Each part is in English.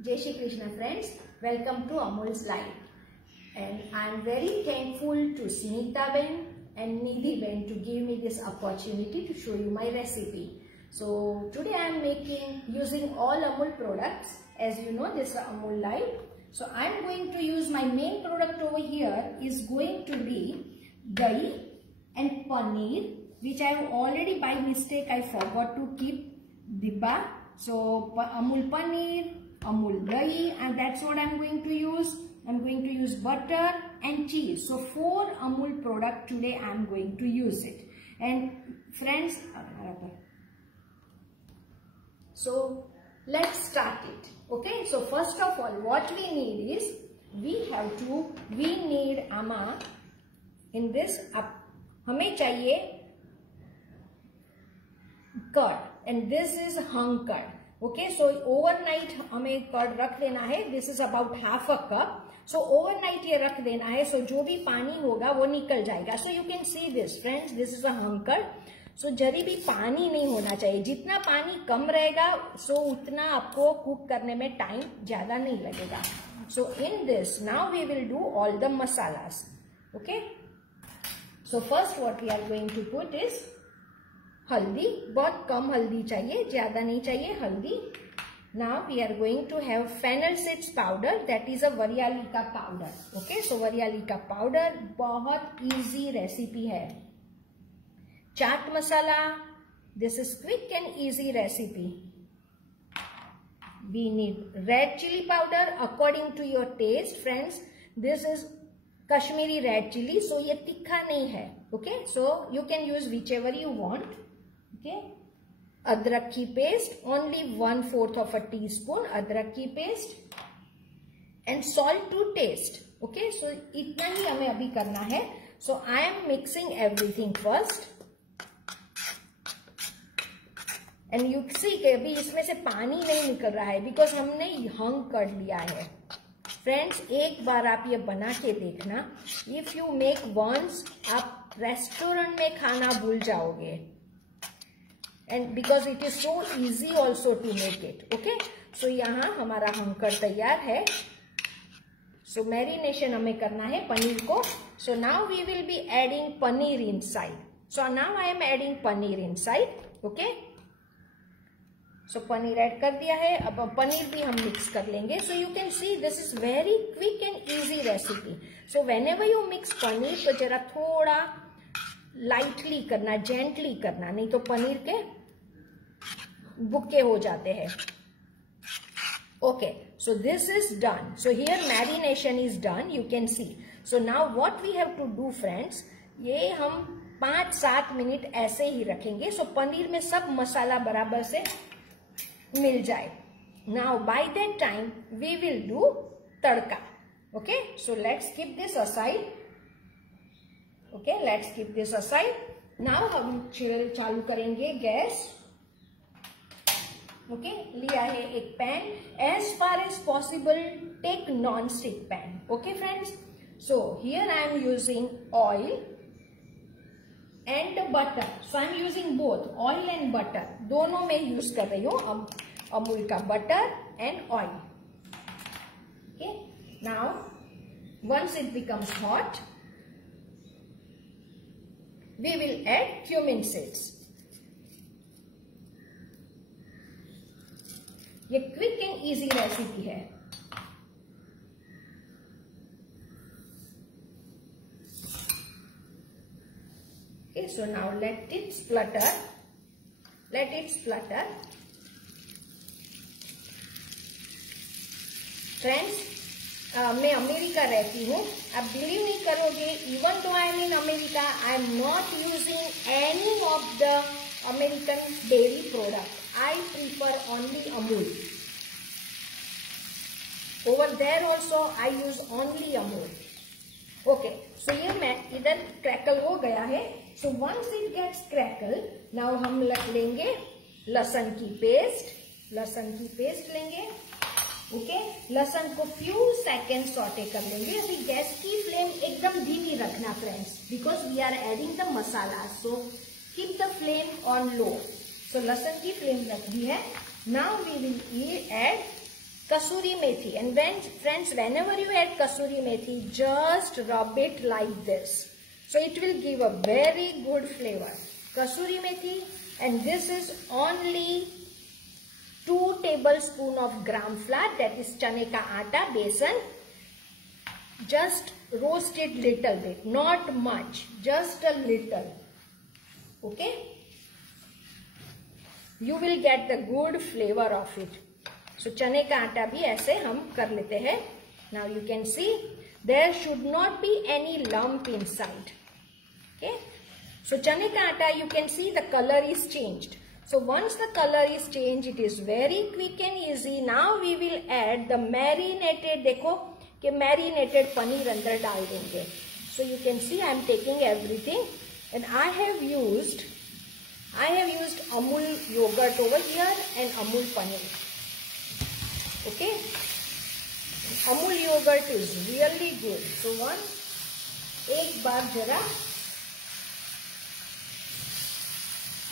Jai Shri Krishna friends, welcome to Amul's Life, and I am very thankful to Smita Ben and Nidhi Ben to give me this opportunity to show you my recipe. So today I am using all Amul products. As you know, this is Amul Life. So I am going to use my main product over here is going to be dahi and paneer, which I have already by mistake I forgot to keep dibba. So Amul paneer, Amul dahi, and that's what I'm going to use. I'm going to use butter and cheese. So 4 Amul product today I'm going to use it. And friends, so let's start it. Okay, so first of all what we need is we need ama in this हमें चाहिए curd and this is hung curd. Okay, so overnight हमें curd रख देना है. This is about half a cup. So overnight ये रख देना है. So जो भी पानी होगा वो निकल जाएगा. So you can see this friends, this is a hung curd. So जरी भी पानी नहीं होना चाहिए. जितना पानी कम रहेगा so उतना आपको कुक करने में टाइम ज्यादा नहीं लगेगा. So in this now we will do all the masalas. Okay. So first what we are going to put is हल्दी. बहुत कम हल्दी चाहिए, ज्यादा नहीं चाहिए हल्दी. Now we are going to have fennel seeds powder, that is a varialika powder. Okay, so varialika powder बहुत easy recipe है. Chaat masala, this is quick and easy recipe. We need red chili powder according to your taste friends. This is Kashmiri red chili, so ये तीखा नहीं है. Okay, so you can use whichever you want. Okay, अदरक की paste, only 1/4 of a teaspoon अदरक की paste, and salt to taste. Okay, so इतना ही हमें अभी करना है. So I am mixing everything first, and you see कि अभी इसमें से पानी नहीं निकल रहा है because हमने हंग कर लिया है. फ्रेंड्स एक बार आप ये बना के देखना. इफ यू मेक वंस आप रेस्टोरेंट में खाना भूल जाओगे. And because it is so easy also to make it. Okay, so यहाँ हमारा हंकर तैयार है. So marination हमें करना है पनीर को. So now we will be adding paneer inside. So now I am adding paneer inside. Okay, so paneer add कर दिया है. अब पनीर भी हम मिक्स कर लेंगे. So you can see this is very quick and easy recipe. So whenever you mix paneer तो जरा थोड़ा लाइटली करना, जेंटली करना, नहीं तो पनीर के बुक्के हो जाते हैं. Okay, so this is done. So here marination is done, you can see. So now what we have to do friends, ये हम 5-7 मिनट ऐसे ही रखेंगे. So पनीर में सब मसाला बराबर से मिल जाए. Now by that time we will do tadka. Okay, so let's keep this aside. Okay, let's keep this aside. Now हम चालू करेंगे गैस. Okay, लिया है एक pan. As far as possible take non-stick pan. Okay friends, so here I am using oil and butter. So I am using both oil and butter. दोनों में use कर रही हूँ अमूल का butter and oil. Okay, now once it becomes hot we will add cumin seeds. ये quick and easy recipe है. Okay, so now let it splutter. Let it splutter. Friends, मैं America रहती हूँ. आप बिलीव नहीं करोगे, even though I am in America I am not using any of the American dairy product. I prefer only Amul. Over there also I use only Amul. Okay, so ये मैं इधर crackle हो गया है. So once it gets crackle, now हम लेंगे लहसुन की पेस्ट. लहसुन की पेस्ट लेंगे. ओके, लहसुन को फ्यू सेकेंड सॉटे कर लेंगे. अभी गैस की फ्लेम एकदम धीमी रखना friends, because we are adding the masala. So keep the flame on low. So लहसुन की फ्लेम रख दी है. Now we will add kasuri methi. And when friends, whenever you add kasuri methi, just rub it like this. So it will give a very good flavor. Kasuri methi, and this is only 2 tablespoons of gram flour, that is chane ka aata, besan. Just roast it little bit, not much, just a little. Okay? You will get the good flavor of it. So चने का आटा भी ऐसे हम कर लेते हैं. Now you can see there should not be any lump inside. Okay? So चने का आटा, you can see the color is changed. So once the color is changed, it is very quick and easy. Now we will add the marinated, देखो कि marinated paneer अंदर डाल देंगे. So you can see I am taking everything, and I have used Amul yogurt over here and Amul paneer. Okay, Amul yogurt is really good. So एक बार जरा,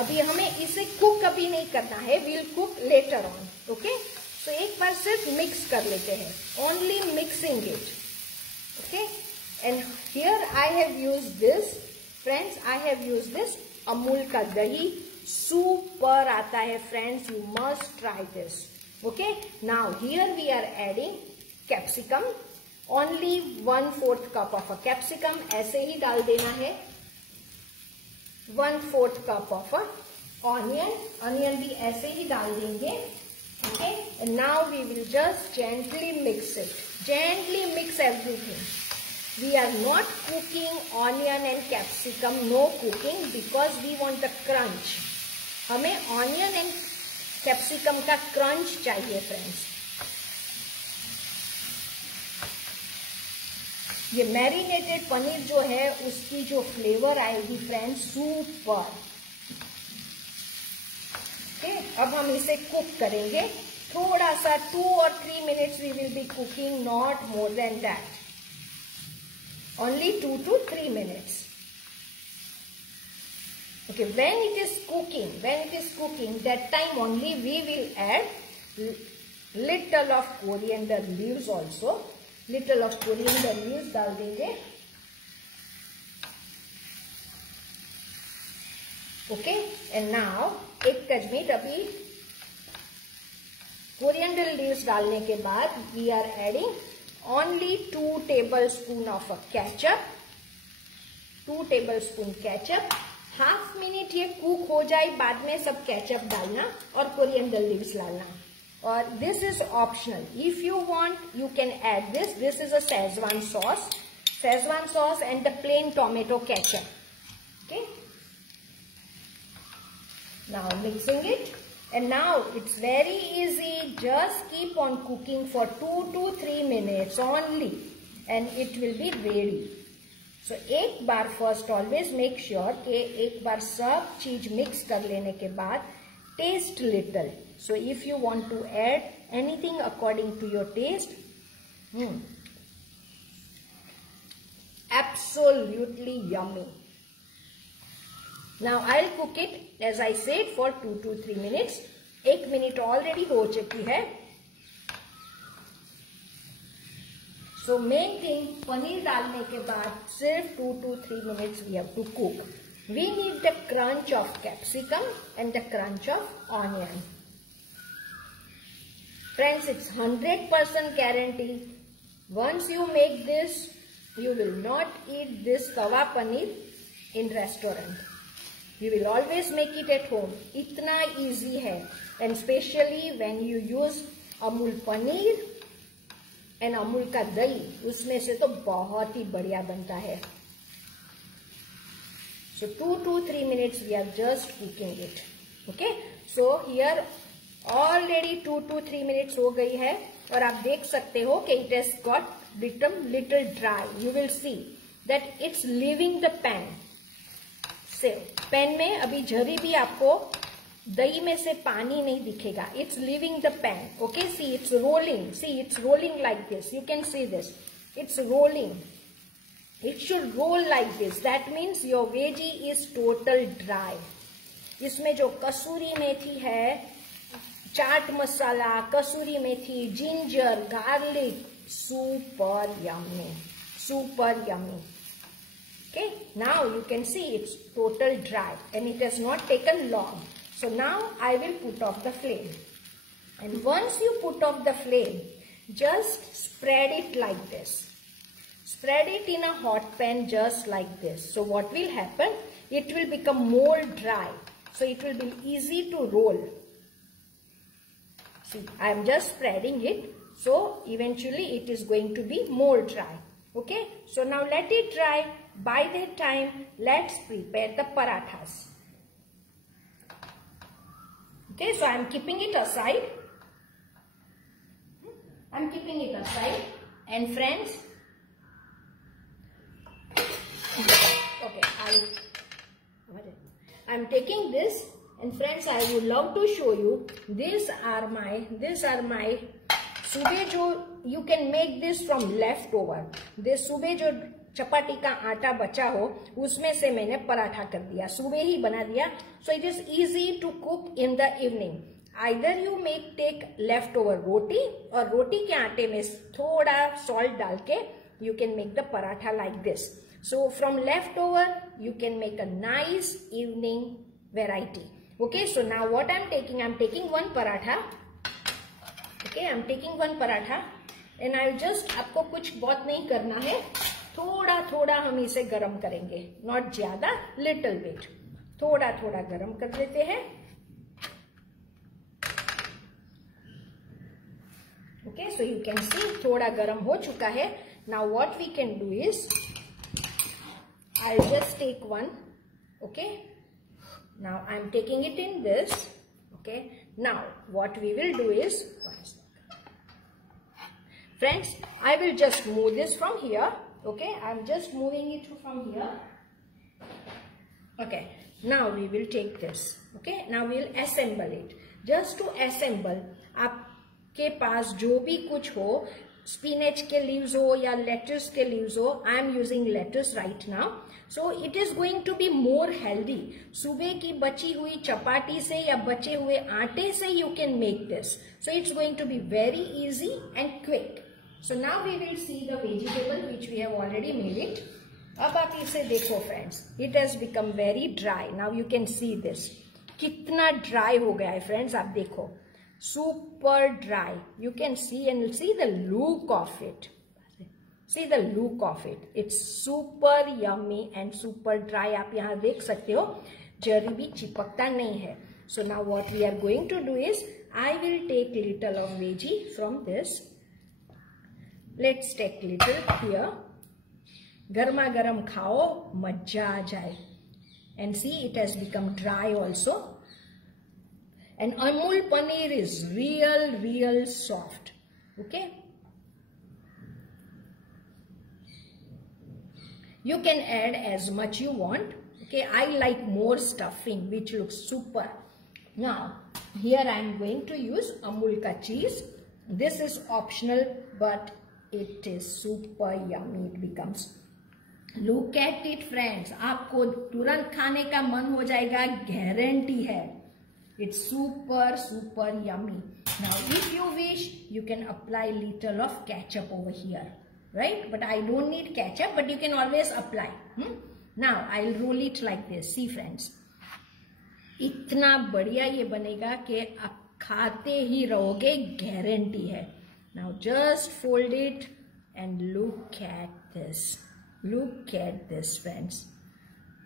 अभी हमें इसे कुक अभी नहीं करना है, we'll cook later on. Okay, so एक बार सिर्फ मिक्स कर लेते हैं, only mixing it. Okay, and here I have used this, friends, I have used this Amul का दही. सुपर आता है friends, you must try this. Okay, now here we are adding capsicum. Only 1/4 cup of a capsicum, ऐसे ही डाल देना है. 1/4 cup of a onion भी ऐसे ही डाल देंगे. Okay, and now we will just gently mix it. Gently mix everything. We are not cooking onion and capsicum, no cooking, because we want the crunch. हमें onion and capsicum का crunch चाहिए friends. ये marinated paneer जो है उसकी जो flavour आएगी friends, super. Okay, अब हम इसे कुक करेंगे थोड़ा सा. 2 or 3 minutes we will be cooking, not more than that. Only 2 to 3 minutes. Okay, when it is cooking, that time only we will add little of coriander leaves also. Little of coriander leaves डाल देंगे. Okay, and now एक कजमीट, अभी coriander leaves डालने के बाद we are adding only 2 tablespoons of a ketchup. 2 tablespoon ketchup. Half minute ये cook हो जाए, बाद में सब केचप डालना और कोरिएंडर लीव्स डालना. और this is optional. If you want you can add this. This is a schezwan sauce and the plain tomato ketchup. Okay, now mixing it. And now it's very easy. Just keep on cooking for 2 to 3 minutes only and it will be ready. So एक बार first always make sure कि एक बार सब चीज mix कर लेने के बाद taste little. So if you want to add anything according to your taste, absolutely yummy. Now I'll cook it as I said for 2 to 3 minutes. 1 minute already हो चुकी है. So main thing, पनीर डालने के बाद सिर्फ 2 to 3 minutes we have to cook. We need the crunch of capsicum and the crunch of onion. Friends, it's 100% guarantee. Once you make this, you will not eat this tawa paneer in restaurant. You will always make it at home. इतना easy है. And especially when you use Amul paneer and Amul का दही, उसमें से तो बहुत ही बढ़िया बनता है. So 2 to 3 minutes we are just cooking it. Okay. So here already 2 to 3 minutes हो गई है और आप देख सकते हो कि it has got little dry. You will see that it's leaving the pan. Pan में अभी जरी भी आपको दही में से पानी नहीं दिखेगा. It's leaving the pan. Okay, see it's rolling. See it's rolling like this. You can see this. It's rolling. It should roll like this. That means your veggie is total dry. इसमें जो कसूरी मेथी है, chaat masala, kasuri methi, ginger, garlic, super yummy, super yummy. Okay, now you can see it's total dry and it has not taken long. So now I will put off the flame, and once you put off the flame, just spread it like this. Spread it in a hot pan just like this. So what will happen? It will become more dry. So it will be easy to roll. See, I am just spreading it. So eventually it is going to be more dry. Okay. So now let it dry. By that time, let's prepare the parathas. Okay. So I am keeping it aside. I am keeping it aside. And friends, okay, I'm taking this, and friends, I would love to show you. These are my सुबह जो you can make this from leftover. this सुबह जो चपाती का आटा बचा हो उसमें से मैंने पराठा कर दिया, सुबह ही बना दिया. So it is easy to cook in the evening. Either you take leftover roti, और रोटी के आटे में थोड़ा salt डाल के you can make the paratha like this. So from leftover you can make a nice evening variety. Okay, so now what I'm taking one paratha. Okay, I'm taking one paratha and I'll just, आपको कुछ बहुत नहीं करना है, थोड़ा थोड़ा हम इसे गरम करेंगे, not ज्यादा, little bit, थोड़ा थोड़ा गरम कर लेते हैं. Okay, so you can see थोड़ा गरम हो चुका है. Now what we can do is, I'll just take one. Okay, now I'm taking it in this. Okay, now what we will do is, friends, I will just move this from here. Okay, I'm just moving it from here. Okay, now we will take this. Okay, now we'll assemble it. Just to assemble, आपके पास जो भी कुछ हो, spinach के leaves हो या lettuce के leaves हो, I am using lettuce right now. So it is going to be more healthy. सुबह की बची हुई चपाती से या बचे हुए आटे से you can make this. So it's going to be very easy and quick. So now we will see the vegetable which we have already made it. अब आप इसे देखो friends. It has become very dry. Now you can see this. कितना dry हो गया है friends, आप देखो. Super dry. You can see and see the look of it. See the look of it. It's super yummy and super dry. आप यहाँ देख सकते हो, जरी भी चिपकता नहीं है. So now what we are going to do is, I will take little of veggie from this. Let's take little here. गर्मा गर्म खाओ, मजा आ जाए. And see, it has become dry also. And Amul paneer is real soft. Okay. You can add as much you want. Okay, I like more stuffing, which looks super. Now, here I am going to use Amul ka cheese. This is optional, but it is super yummy. It becomes. Look at it, friends. आपको तुरंत खाने का मन हो जाएगा, guarantee है. It's super yummy. Now, if you wish, you can apply little of ketchup over here. Right? But I don't need ketchup, but you can always apply. Now, I'll roll it like this. See friends. इतना बढ़िया ये बनेगा कि आप खाते ही रहोगे, guarantee है. Now, just fold it and look at this. Look at this, friends.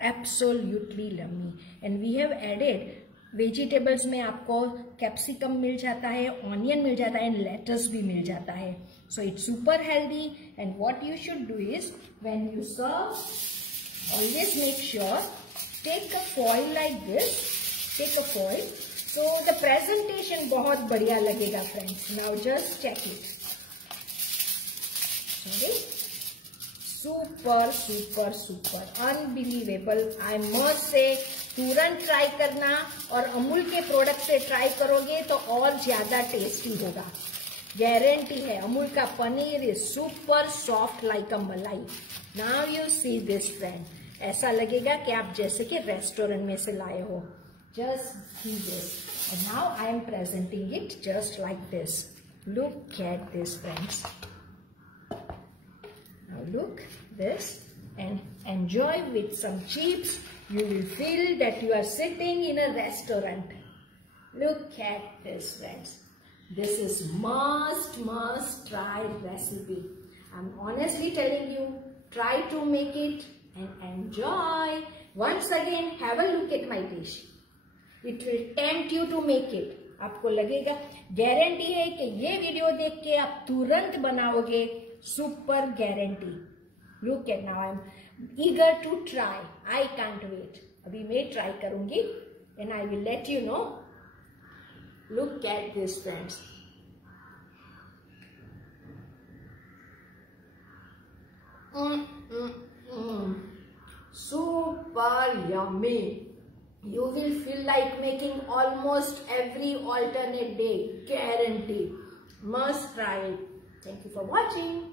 Absolutely yummy. And we have added vegetables में आपको कैप्सिकम मिल जाता है, ऑनियन मिल जाता है, एंड लेटस भी मिल जाता है. So it's super healthy. And what you should do is, when you serve, always make sure take a foil like this. Take a foil, so the presentation बहुत बढ़िया लगेगा friends. Now just check it. Sorry, super unbelievable. I must say तुरंत try करना, और अमूल के product से try करोगे तो और ज्यादा टेस्टी होगा, गारंटी है. अमूल का paneer is super soft like a malai. Now you see this friend, ऐसा लगेगा कि आप जैसे कि रेस्टोरेंट में से लाए हो. Just see this. And now I am presenting it just like this. Look at this, friends. Now look this and enjoy with some chips. You will feel that you are sitting in a restaurant. Look at this, friends. This is must try recipe. I'm honestly telling you, try to make it and enjoy. Once again, have a look at my dish. It will tempt you to make it. आपको लगेगा, guarantee है कि ये video देख के आप तुरंत बनाओगे. Super guarantee. Look at now, I'm eager to try. I can't wait. अभी मैं ट्राई करूंगी and I will let you know. Look at this, friends. Super yummy. You will feel like making almost every alternate day. Guarantee. Must try it. Thank you for watching.